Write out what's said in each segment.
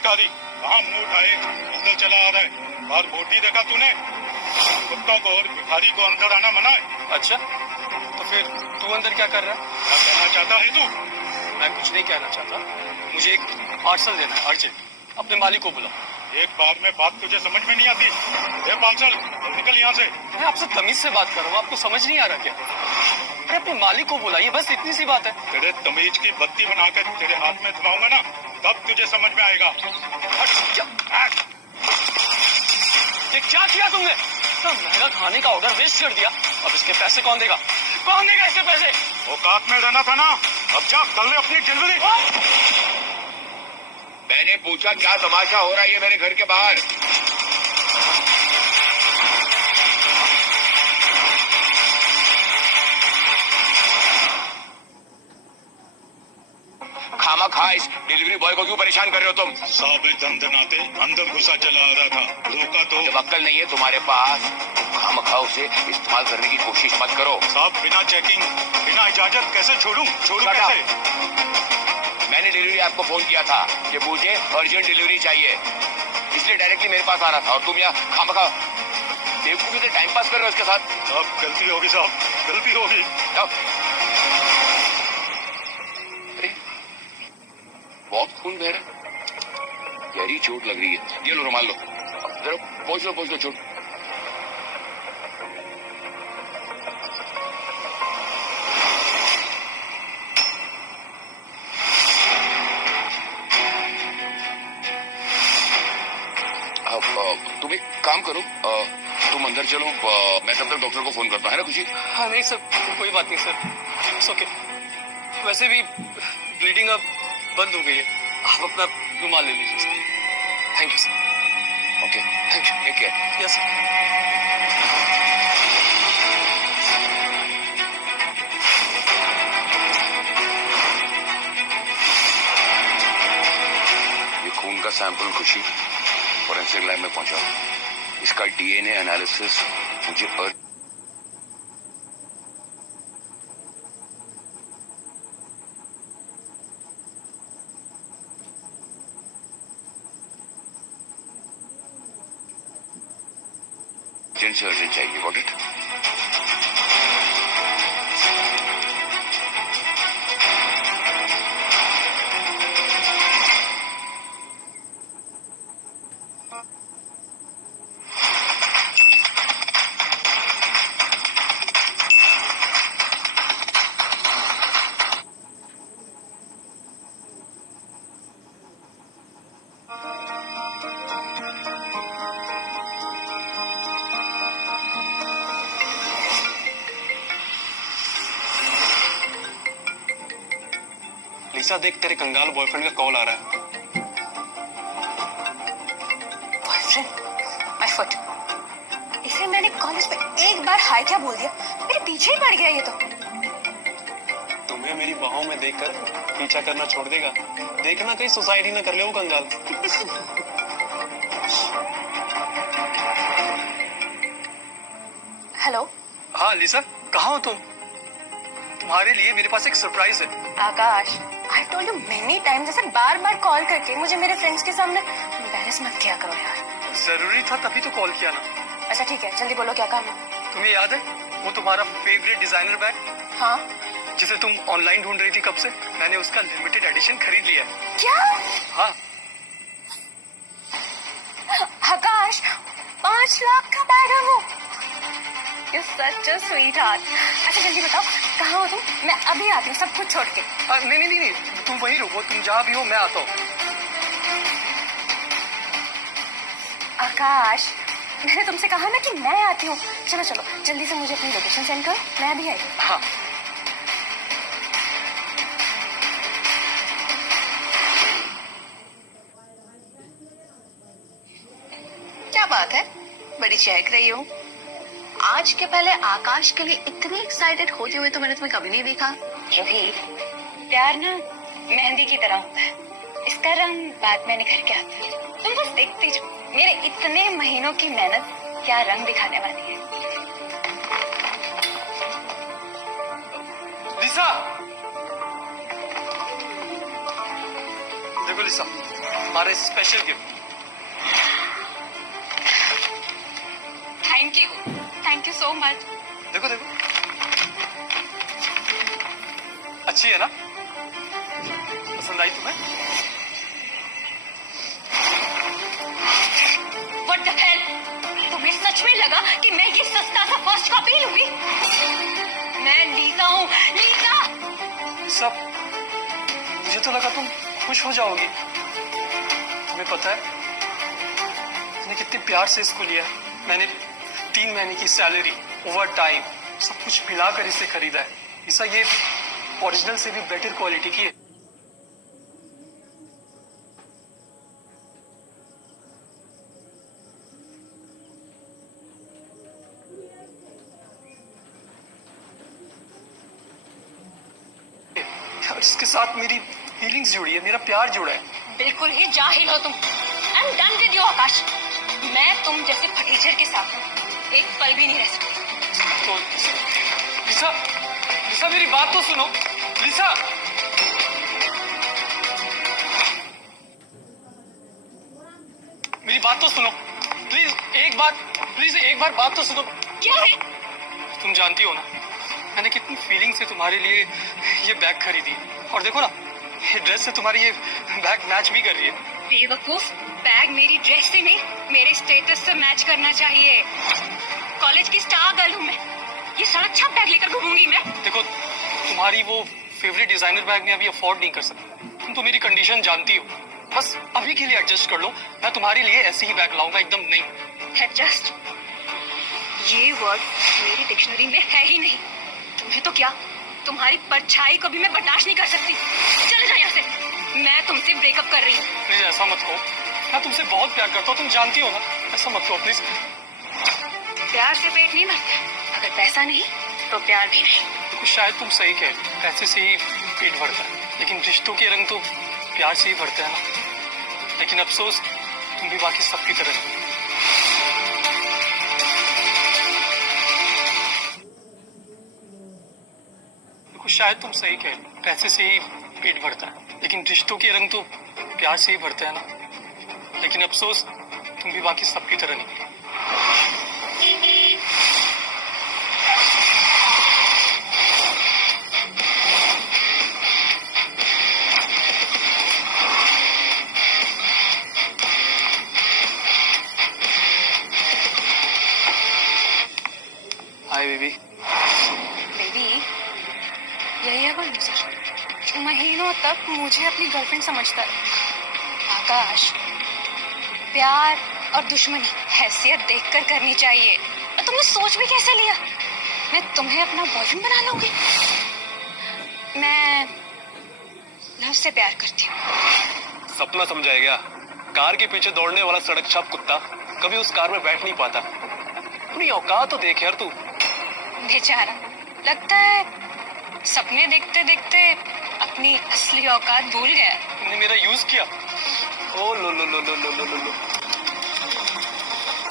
भिखारी, कहाँ मुंह उठाए अंदर चला आ रहा है। बाहर बोर्ड नहीं देखा तूने? कुत्तों को और भिखारी को अंदर आना मना है। अच्छा, तो फिर तू अंदर क्या कर रहा है? क्या कहना चाहता है तू? मैं कुछ नहीं कहना चाहता, मुझे एक पार्सल देना है अर्जेंट। अपने मालिक को बुला। एक बार में बात तुझे समझ में नहीं आती? ये पार्सल निकल यहाँ से। मैं आपसे तमीज से बात कर रहा हूँ, आपको समझ नहीं आ रहा क्या? अरे अपने मालिक को बुलाइए, बस इतनी सी बात है। तेरे तमीज की बत्ती बनाकर तेरे हाथ में थमाऊंगा ना, तब तुझे समझ में आएगा। ये क्या किया तुमने? इतना महंगा खाने का ऑर्डर वेस्ट कर दिया। अब इसके पैसे कौन देगा? कौन देगा इसके पैसे? औकात में रहना था ना, अब जा कर ले अपनी डिलीवरी। मैंने पूछा क्या तमाशा हो रहा है ये मेरे घर के बाहर? खामा खा इस डिलीवरी बॉय को क्यों परेशान कर रहे हो तुम? साबित धंधनाते अंदर घुसा चला आ रहा था, रोका तो। जब अक्ल नहीं है तुम्हारे पास, खामा खा उसे इस्तेमाल करने की कोशिश मत करो। साहब बिना चेकिंग, बिना इजाजत कैसे छोड़ूं कैसे? मैंने डिलीवरी आपको फोन किया था कि मुझे अर्जेंट डिलीवरी चाहिए, इसलिए डायरेक्टली मेरे पास आ रहा था और तुम यहाँ खामखा बेवकूफी से टाइम पास कर रहे हो इसके साथ। साहब गलती होगी, साहब गलती होगी। अरे बहुत खून बह रहा है, गहरी चोट लग रही है। ये लो रुमाल लो, जरा पोंछ लो चोट। तुम एक काम करो, तुम अंदर चलो, मैं तब तक डॉक्टर को फोन करता हूँ, है ना खुशी? हाँ नहीं सर, कोई बात नहीं सर, इट्स ओके। वैसे भी ब्लीडिंग अब बंद हो गई है, आप अपना रुमाल ले लीजिए sir. Thank you sir. Okay thank you, take care. Yes sir. ये खून का सैंपल खुशी फोरेंसिक लैब में पहुंचा, इसका डीएनए एनालिसिस मुझे अर्जेंट से अर्जेंट चाहिए। Got it? लिसा देख, तेरे कंगाल बॉयफ्रेंड का कॉल आ रहा है। बॉयफ्रेंड? My foot. इसे मैंने कॉलेज में एक बार हाय क्या बोल दिया, मेरे पीछे ही पड़ गया ये तो। तुम्हें मेरी बाहों में देखकर पीछा करना छोड़ देगा। देखना कहीं सुसाइड ना कर ले वो कंगाल। हेलो। हाँ लिसा, कहाँ हो तुम? तुम्हारे लिए मेरे पास एक सरप्राइज है। Akash, I told you many times, ऐसे बार बार कॉल करके मुझे मेरे फ्रेंड्स के सामने एम्बैरेस मत किया करो यार। जरूरी था तभी तो कॉल किया ना। अच्छा ठीक है, जल्दी बोलो क्या काम है। तुम्हें याद है वो तुम्हारा फेवरेट डिजाइनर बैग? हाँ। जिसे तुम ऑनलाइन ढूंढ रही थी कब से? मैंने उसका लिमिटेड एडिशन खरीद लिया है। क्या? हाँ। आकाश, 5 लाख का बैग है वो। You're such a sweetheart. अच्छा जल्दी बताओ कहाँ हो तुम? मैं अभी आती हूँ सब कुछ छोड़ के। नहीं, तुम वहीं रुको, तुम जहाँ भी हो मैं आता हूँ। आकाश, मैंने तुमसे कहा ना कि मैं आती हूँ। चलो जल्दी से मुझे अपनी लोकेशन सेंड करो, मैं अभी आई। हाँ। क्या बात है, बड़ी चहक रही हूँ। आज के पहले आकाश के लिए इतनी एक्साइटेड होते हुए तो मैंने तुम्हें कभी नहीं देखा। रूही, प्यार ना मेहंदी की तरह होता है, इसका रंग बाद में निखर के आता है। तुम बस देखते जाओ मेरे इतने महीनों की मेहनत क्या रंग दिखाने वाली है। लिसा, देखो लिसा, हमारा special gift. Thank you so much. देखो देखो, अच्छी है ना? पसंद आई तुम्हें? What the hell? तुम्हें सच में लगा कि मैं ये सस्ता सा फर्स्ट कॉपी लूंगी? मैं लीजा हूँ, लीजा। सब मुझे तो लगा तुम खुश हो जाओगी। तुम्हें पता है मैंने कितने प्यार से इसको लिया। मैंने 3 महीने की सैलरी, ओवर टाइम, सब कुछ मिलाकर इसे खरीदा है। ऐसा ये ओरिजिनल से भी बेटर क्वालिटी की है। और इसके साथ मेरी फीलिंग्स जुड़ी है, मेरा प्यार जुड़ा है। बिल्कुल ही जाहिल हो तुम। I am done with you Akash. मैं तुम जैसे फटीचर के साथ एक पल भी नहीं रह सकती। तो लिसा, लिसा मेरी बात तो सुनो। लिसा, मेरी बात तो सुनो प्लीज। एक बार बात तो सुनो। क्या है? तुम जानती हो ना मैंने कितनी फीलिंग से तुम्हारे लिए ये बैग खरीदी, और देखो ना ये ड्रेस से तुम्हारी ये बैग मैच भी कर रही है। बेवकूफ, बैग मेरी ड्रेस से नहीं मेरे स्टेटस से मैच करना चाहिए। कॉलेज की स्टार गर्ल हूँ मैं, ये सड़क छाप बैग लेकर घूमूंगी मैं। देखो तुम्हारी वो फेवरेट डिजाइनर बैग में अभी अफोर्ड नहीं कर सकती। तुम तो मेरी कंडीशन जानती हो, बस अभी के लिए एडजस्ट कर लो। मैं तुम्हारे लिए ऐसे ही बैग लाऊंगा, एकदम नहीं। एडजस्ट, ये वर्ड मेरी डिक्शनरी में है ही नहीं। तुम्हें तो क्या, तुम्हारी परछाई को भी मैं बर्दाश्त नहीं कर सकती। चल जा यहाँ से, मैं तुमसे ब्रेकअप कर रही हूँ। प्लीज ऐसा मत कहो, मैं तुमसे बहुत प्यार करता हूँ, तुम जानती हो ना। ऐसा मत कहो प्लीज। प्यार से पेट नहीं भरता, अगर पैसा नहीं तो प्यार भी नहीं। देखो शायद तुम सही कह, पैसे से ही पेट भरता है, लेकिन रिश्तों के रंग तो प्यार से ही भरते हैं ना। लेकिन अफसोस तुम भी बाकी सबकी तरह नहीं। देखो शायद तुम सही कह, पैसे से ही पेट भरता है, लेकिन रिश्तों के रंग तो प्यार से ही भरते हैं ना। लेकिन अफसोस तुम भी बाकी सबकी तरह नहीं। Hi baby. बेबी, यही है वो लूजर, महीनों तक मुझे अपनी गर्लफ्रेंड समझता है। आकाश, प्यार और दुश्मनी हैसियत देखकर करनी चाहिए। और तुमने सोच भी कैसे लिया मैं तुम्हें अपना बॉयफ्रेंड बना लूंगी? मैं लव से प्यार करती हूँ। सपना समझाया गया। कार के पीछे दौड़ने वाला सड़क छाप कुत्ता कभी उस कार में बैठ नहीं पाता। अपनी औकात तो देख यार तू। बेचारा, लगता है सपने देखते देखते अपनी असली औकात भूल गया। तुमने मेरा यूज किया। ओ लो लो लो लो लो लो लो लो।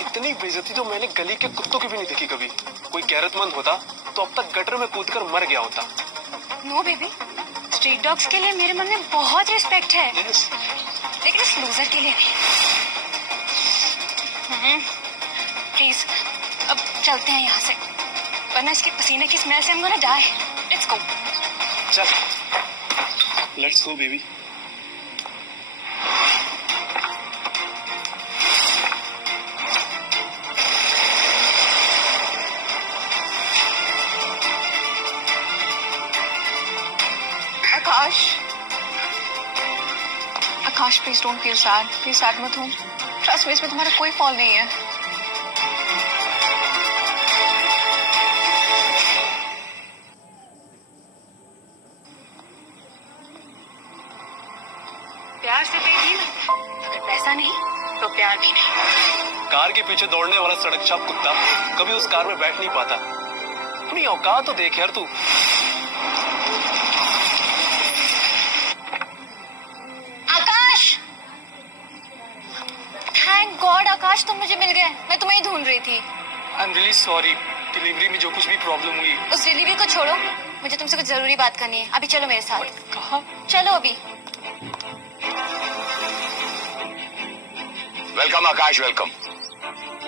इतनी बेइज्जती तो मैंने गली के कुत्तों की भी नहीं देखी कभी। कोई गैरतमंद होता तो अब तक गटर में कूदकर मर गया होता। नो बेबी, स्ट्रीट डॉग्स के लिए मेरे मन में बहुत रिस्पेक्ट है, यस। लेकिन इस लूजर के लिए नहीं। प्लीज अब चलते हैं यहाँ से, वरना इसके पसीने की स्मेल से I'm gonna die. Let's go. चल let's go baby. Akash please don't feel sad, please sad मत हो। ट्रस्ट मी, इसमें तुम्हारा कोई फॉल्ट नहीं है। प्यार से पेट नहीं भरता, अगर पैसा नहीं तो प्यार भी नहीं। कार के पीछे दौड़ने वाला सड़क छाप कुत्ता कभी उस कार में बैठ नहीं पाता। अपनी औकात तो देख यार तू। आकाश, थैंक गॉड आकाश तुम मुझे मिल गए। मैं तुम्हें ही ढूंढ रही थी। I am really sorry, delivery में जो कुछ भी प्रॉब्लम हुई। उस डिलीवरी को छोड़ो, मुझे तुमसे कुछ जरूरी बात करनी है। अभी चलो मेरे साथ। कहाँ? चलो अभी। वेलकम आकाश, वेलकम।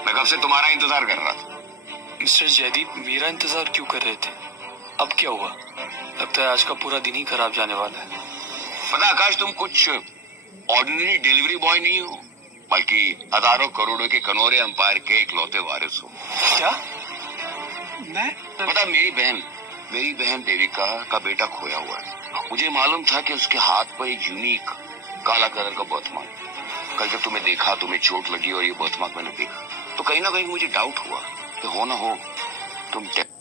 मैं कब से तुम्हारा इंतजार कर रहा था। मिस्टर जयदीप मेरा इंतजार क्यों कर रहे थे? अब क्या हुआ? लगता है आज का पूरा दिन ही खराब जाने वाला है। पता आकाश, तुम कुछ ऑर्डिनरी डिलीवरी बॉय नहीं हो, बल्कि हजारों करोड़ों के कनौरे अंपायर के इकलौते वारिस हो। क्या? मैं? पता, मेरी बहन देविका का बेटा खोया हुआ है। मुझे मालूम था कि उसके हाथ पर एक यूनिक काला कलर का बर्थमार्क। कल जब तुम्हें देखा, तुम्हें चोट लगी और ये बर्थमार्क मैंने देखा, तो कहीं ना कहीं मुझे डाउट हुआ कि हो ना हो तुम डेफिनेटली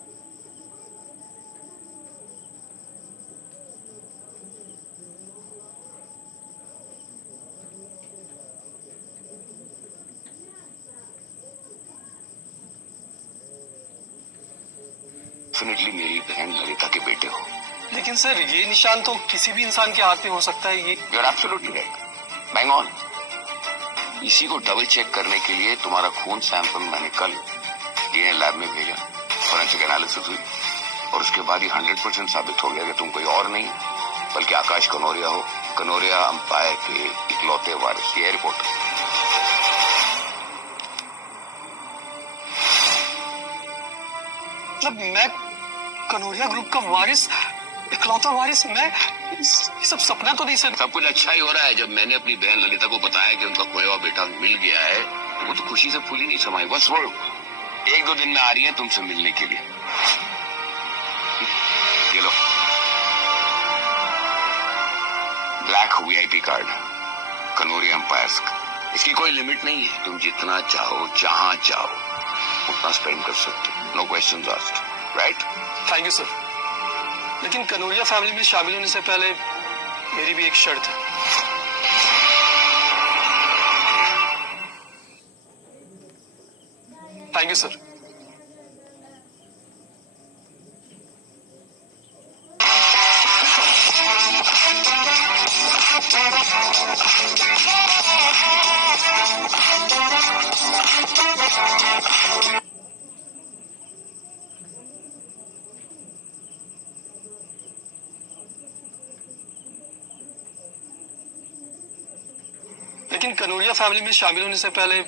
मेरी बहन ललिता के बेटे हो। लेकिन सर, ये निशान तो किसी भी इंसान के हाथ में हो सकता है। ये you are absolutely right. Bang on. इसी को डबल चेक करने के लिए तुम्हारा खून सैंपल मैंने कल डीएनए लैब में भेजा, फोरेंसिक एनालिसिस हुई, और उसके बाद ही 100% साबित हो गया कि तुम कोई और नहीं बल्कि आकाश कनौरिया हो, कनौरिया अंपायर के इकलौते वारिस। ये रिपोर्ट। मतलब मैं कनौरिया ग्रुप का वारिस, इकलौता वारिस? मैं ये सब सपना तो नहीं सर? सब कुछ अच्छा ही हो रहा है। जब मैंने अपनी बहन ललिता को बताया कि उनका खोया हुआ बेटा मिल गया है, तो वो तो खुशी से फूली नहीं समाई। बस वो 1-2 दिन में आ रही है तुमसे मिलने के लिए। ये लो, ब्लैक वीआईपी कार्ड, कनौरिया एम्पायर्स का। इसकी कोई लिमिट नहीं है, तुम जितना चाहो जहां चाहो उतना स्पेंड कर सकते हो। No questions asked, right? Thank you sir. लेकिन कनौरिया फैमिली में शामिल होने से पहले मेरी भी एक शर्त है। Thank you sir. लेकिन कनौरिया फैमिली में शामिल होने से पहले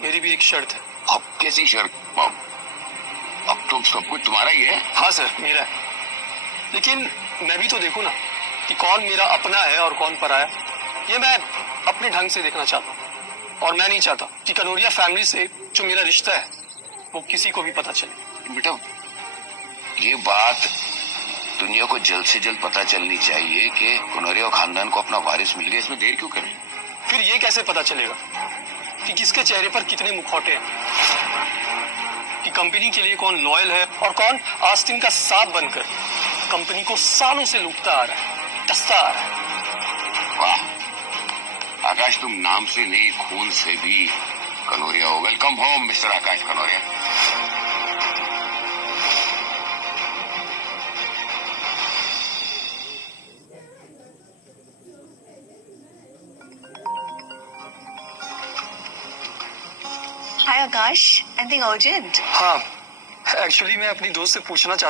मेरी भी एक शर्त है। अब कैसी शर्त? अब तो सब कुछ तुम्हारा ही है। हाँ सर, मेरा है। लेकिन मैं भी तो देखूं ना कि कौन मेरा अपना है और कौन पराया। ये मैं अपने ढंग से देखना चाहता हूँ, और मैं नहीं चाहता कि कनौरिया फैमिली से जो मेरा रिश्ता है वो किसी को भी पता चले। बेटा, ये बात दुनिया को जल्द से जल्द पता चलनी चाहिए कि कनौरिया खानदान को अपना वारिस मिल गया। इसमें देर क्यों करें? फिर ये कैसे पता चलेगा कि किसके चेहरे पर कितने मुखौटे हैं, कि कंपनी के लिए कौन लॉयल है और कौन आस्तीन का सांप बनकर कंपनी को सालों से लूटता आ रहा है, टसता आ रहा है। वाह आकाश, तुम नाम से नहीं खून से भी कनौरिया हो। वेलकम होम मिस्टर आकाश कनौरिया। हाय आकाश, एनीथिंग अर्जेंट? हाँ, एक्चुअली मैं अपनी दोस्त से पूछना चाहता